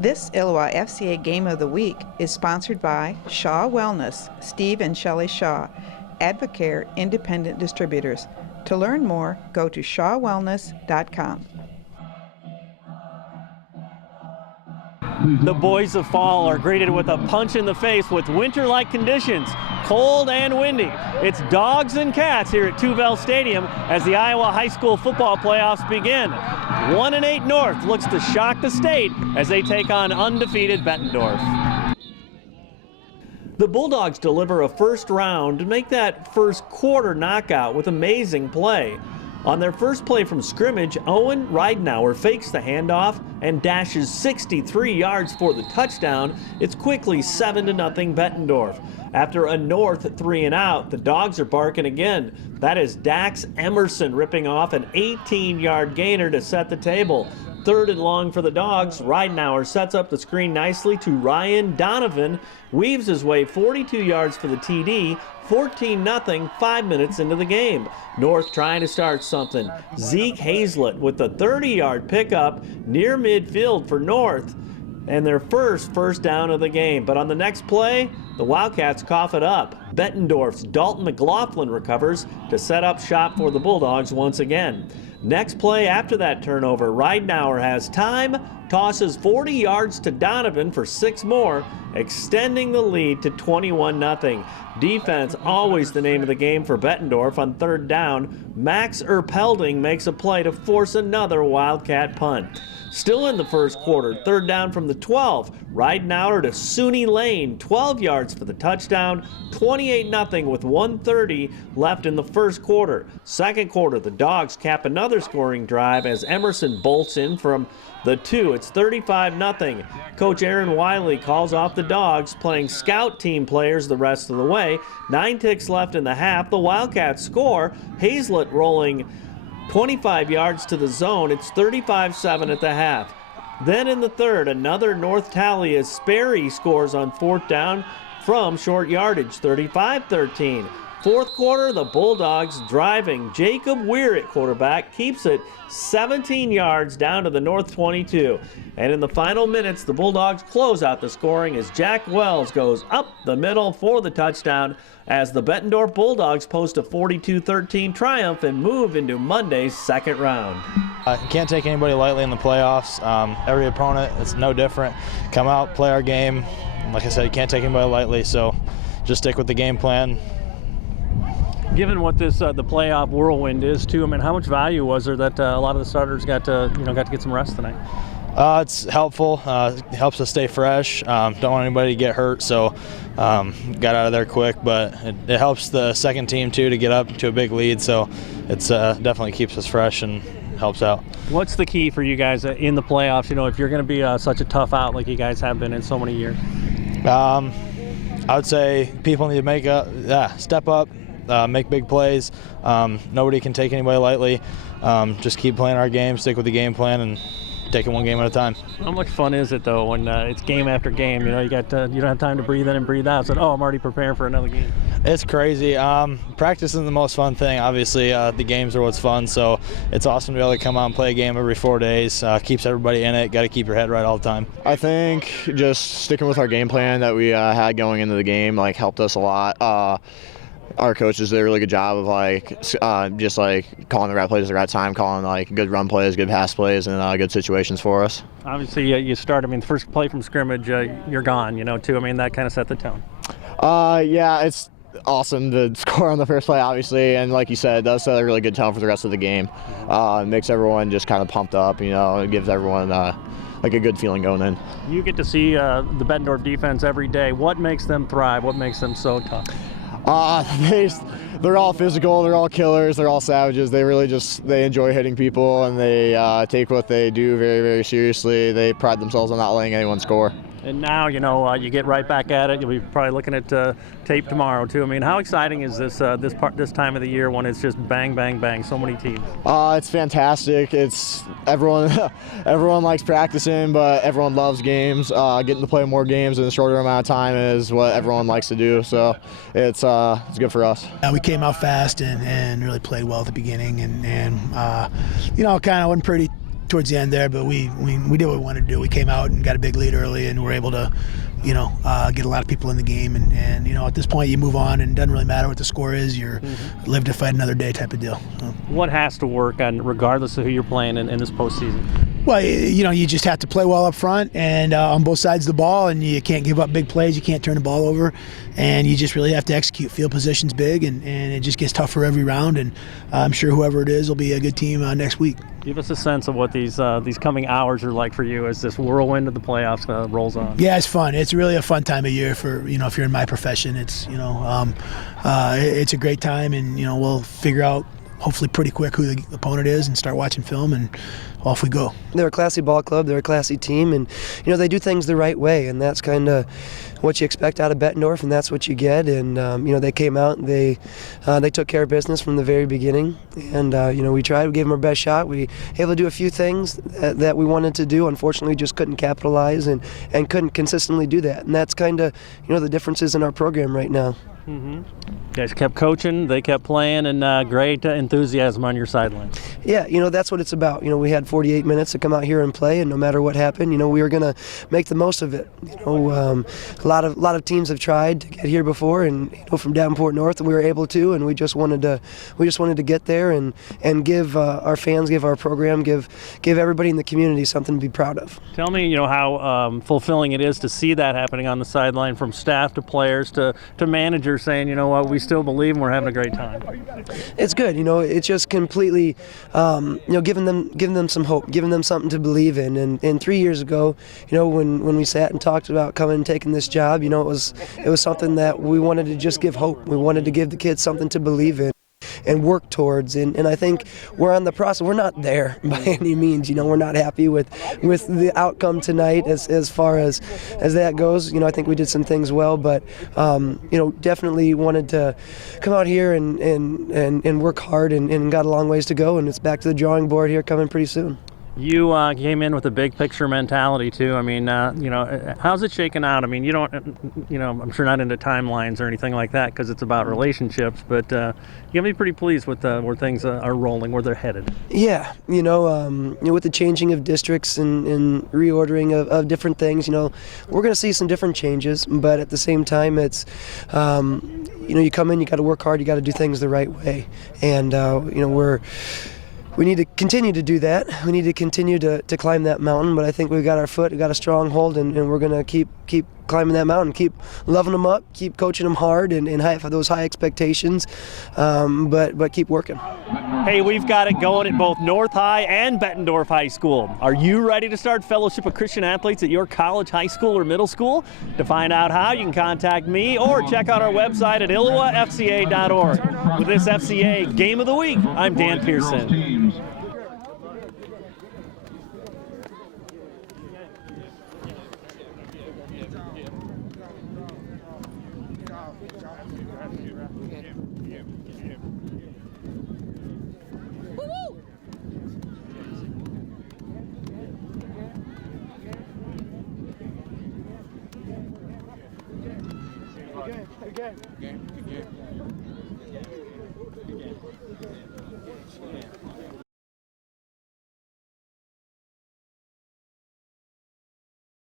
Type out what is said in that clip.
This ILLOWA FCA Game of the Week is sponsored by Shaw Wellness, Steve and Shelley Shaw, Advocare Independent Distributors. To learn more, go to shawwellness.com. The boys of fall are greeted with a punch in the face with winter-like conditions, cold and windy. It's dogs and cats here at Tuvel Stadium as the Iowa High School football playoffs begin. 1-8 North looks to shock the state as they take on undefeated Bettendorf. The Bulldogs deliver a first round and make that first quarter knockout with amazing play. On their first play from scrimmage, Owen Reidenauer fakes the handoff and dashes 63 yards for the touchdown. It's quickly 7-0 Bettendorf. After a North 3-and-out, the Dogs are barking again. That is Dax Emerson ripping off an 18-yard gainer to set the table. 3rd and long for the Dogs. Reidenauer sets up the screen nicely to Ryan Donovan, weaves his way 42 yards for the TD. 14-0, 5 minutes into the game. North trying to start something. Zeke Hazlett with the 30-yard pickup near midfield for North, and their first down of the game. But on the next play, the Wildcats cough it up. Bettendorf's Dalton McLaughlin recovers to set up shop for the Bulldogs once again. Next play after that turnover, Reidenauer has time, tosses 40 yards to Donovan for 6 more, extending the lead to 21-0. Defense always the name of the game for Bettendorf. On 3rd down, Max Erpelding makes a play to force another Wildcat punt. Still in the first quarter, 3rd down from the 12. Reidenauer to Suni Lane, 12 yards for the touchdown, 28-0 with 1:30 left in the first quarter. Second quarter, the Dogs cap another scoring drive as Emerson bolts in from the 2. It's 35-0. Coach Aaron Wiley calls off the Dogs, playing scout team players the rest of the way. 9 ticks left in the half. The Wildcats score. Hazlett rolling 25 yards to the zone. It's 35-7 at the half. Then in the third, another North tally as Sperry scores on 4th down from short yardage, 35-13. Fourth quarter, the Bulldogs driving. Jacob Weir at quarterback keeps it 17 yards down to the North 22. And in the final minutes, the Bulldogs close out the scoring as Jack Wells goes up the middle for the touchdown as the Bettendorf Bulldogs post a 42-13 triumph and move into Monday's second round. You can't take anybody lightly in the playoffs. Every opponent, it's no different. Come out, play our game. Like I said, you can't take anybody lightly, so just stick with the game plan. Given what this the playoff whirlwind is, too, I mean, how much value was there that a lot of the starters got to get some rest tonight? It's helpful. It helps us stay fresh. Don't want anybody to get hurt, so got out of there quick. But it helps the second team too to get up to a big lead. So it's definitely keeps us fresh and helps out. What's the key for you guys in the playoffs? You know, if you're going to be such a tough out like you guys have been in so many years. I would say people need to step up. Make big plays. Nobody can take anybody lightly. Just keep playing our game, stick with the game plan, and take it one game at a time. How much fun is it though when it's game after game? You know, you don't have time to breathe in and breathe out. So, I'm already preparing for another game. It's crazy. Practice is the most fun thing. Obviously, the games are what's fun. So it's awesome to be able to come out and play a game every 4 days. Keeps everybody in it. Got to keep your head right all the time. I think just sticking with our game plan that we had going into the game helped us a lot. Our coaches did a really good job of just calling the right plays at the right time, calling good run plays, good pass plays, and good situations for us. Obviously, you start. I mean, the first play from scrimmage, you're gone. Too. I mean, that kind of set the tone. Yeah, it's awesome to score on the first play, obviously, and like you said, it does set a really good tone for the rest of the game. It makes everyone just kind of pumped up. It gives everyone a good feeling going in. You get to see the Bettendorf defense every day. What makes them thrive? What makes them so tough? They're all physical, they're all killers, they're all savages. They really they enjoy hitting people, and they take what they do very, very seriously. They pride themselves on not letting anyone score. And now, you get right back at it. You'll be probably looking at tape tomorrow, too. I mean, how exciting is this this time of the year when it's just bang, bang, bang, so many teams? It's fantastic. It's everyone likes practicing, but everyone loves games. Getting to play more games in a shorter amount of time is what everyone likes to do. So it's good for us. We came out fast and really played well at the beginning, and kind of wasn't pretty towards the end there, but we did what we wanted to do. We came out and got a big lead early, and were able to, get a lot of people in the game. And at this point, you move on, and it doesn't really matter what the score is. You're live to fight another day type of deal. So. What has to work on, regardless of who you're playing in this postseason? Well, you just have to play well up front and on both sides of the ball, and you can't give up big plays. You can't turn the ball over, and you just really have to execute. Field position's big, and it just gets tougher every round, and I'm sure whoever it is will be a good team next week. Give us a sense of what these coming hours are like for you as this whirlwind of the playoffs rolls on. Yeah, it's fun. It's really a fun time of year for, if you're in my profession. It's, it's a great time, and, we'll figure out hopefully pretty quick who the opponent is and start watching film, and off we go. They're a classy ball club. They're a classy team, and they do things the right way, and that's kind of what you expect out of Bettendorf, and that's what you get. And they came out and they took care of business from the very beginning, and we tried. We gave them our best shot. We were able to do a few things that we wanted to do. Unfortunately, just couldn't capitalize and couldn't consistently do that, and that's kind of the differences in our program right now. Mm-hmm. You guys kept coaching, they kept playing, and great enthusiasm on your sidelines. Yeah, that's what it's about. We had 48 minutes to come out here and play, and no matter what happened, we were going to make the most of it. A lot of teams have tried to get here before, and from Davenport North, and we were able to, and we just wanted to get there and give our fans, give our program, give everybody in the community something to be proud of. Tell me, how fulfilling it is to see that happening on the sideline, from staff to players to managers saying, we still believe and we're having a great time. It's good. It's just completely, giving them some hope, giving them something to believe in. And 3 years ago, when we sat and talked about coming and taking this job, it was something that we wanted to just give hope. We wanted to give the kids something to believe in and work towards, and I think we're on the process. We're not there by any means. We're not happy with the outcome tonight as far as that goes. I think we did some things well, but definitely wanted to come out here and work hard, and got a long ways to go, and it's back to the drawing board here coming pretty soon. You came in with a big picture mentality too. I mean, how's it shaken out? I mean, you don't, I'm sure not into timelines or anything like that because it's about relationships, but you gotta be pretty pleased with where things are rolling, where they're headed. Yeah, with the changing of districts and reordering of different things, we're going to see some different changes, but at the same time, it's, you come in, you got to work hard, you got to do things the right way, and we need to continue to do that. We need to continue to climb that mountain, but I think we've got our foot, we've got a stronghold, and we're going to keep climbing that mountain, keep loving them up, keep coaching them hard, and have those high expectations, but keep working. Hey, we've got it going at both North High and Bettendorf High School. Are you ready to start Fellowship of Christian Athletes at your college, high school, or middle school? To find out how, you can contact me or check out our website at ILLOWAFCA.org. With this FCA Game of the Week, I'm Dan Pearson. Good game.